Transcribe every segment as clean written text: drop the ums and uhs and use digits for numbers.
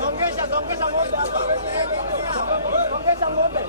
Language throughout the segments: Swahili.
Songesha ng'ombe hapa. Songesha ng'ombe.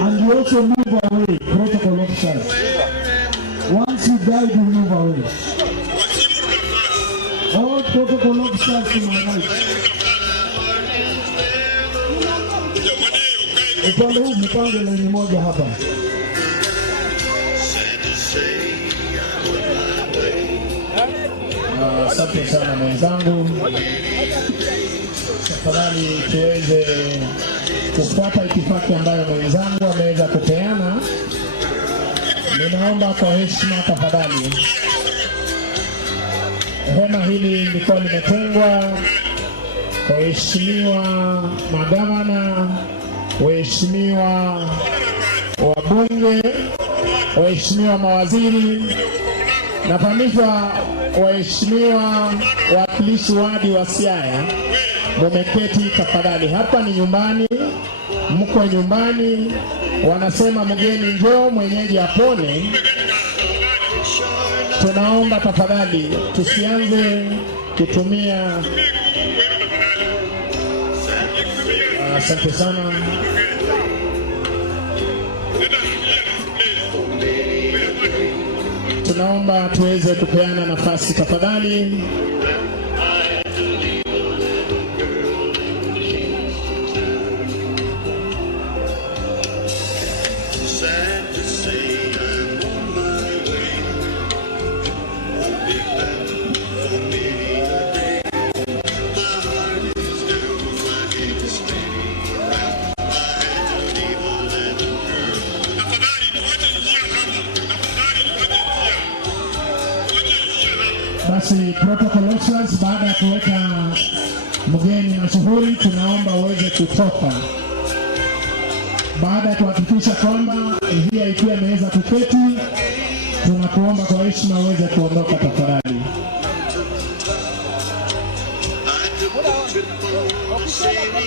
And you also move away, protocol officers. Once you guide, you move away. All protocol officers to my right. Upande huu mpango laini moja hapa. Asante sana mwenzangu. Tafadhali tuweze kufuata itifaki ambayo mwenzangu ameweza kupeana. Ninaomba kwa heshima tafadhali. Hema hili lilikuwa limetengwa kwa waheshimiwa magavana, waheshimiwa wabunge, waheshimiwa mawaziri, na pamoja waheshimiwa wawakilishi wadi wa Siaya. Mumeketi tafadhali, hapa ni nyumbani, mko nyumbani. Wanasema mgeni njoo mwenyeji apone. Tunaomba tafadhali tusianze kutumia. Asante sana. Tunaomba tuweze kupeana nafasi tafadhali. Basi protocol officers, baada ya kuweka mgeni mashuhuri, tunaomba uweze kutoka. Baada ya kuhakikisha kwamba hii ikiwa imeweza kuketi, tunakuomba kwa heshima uweze kuondoka tafadhali. Okisema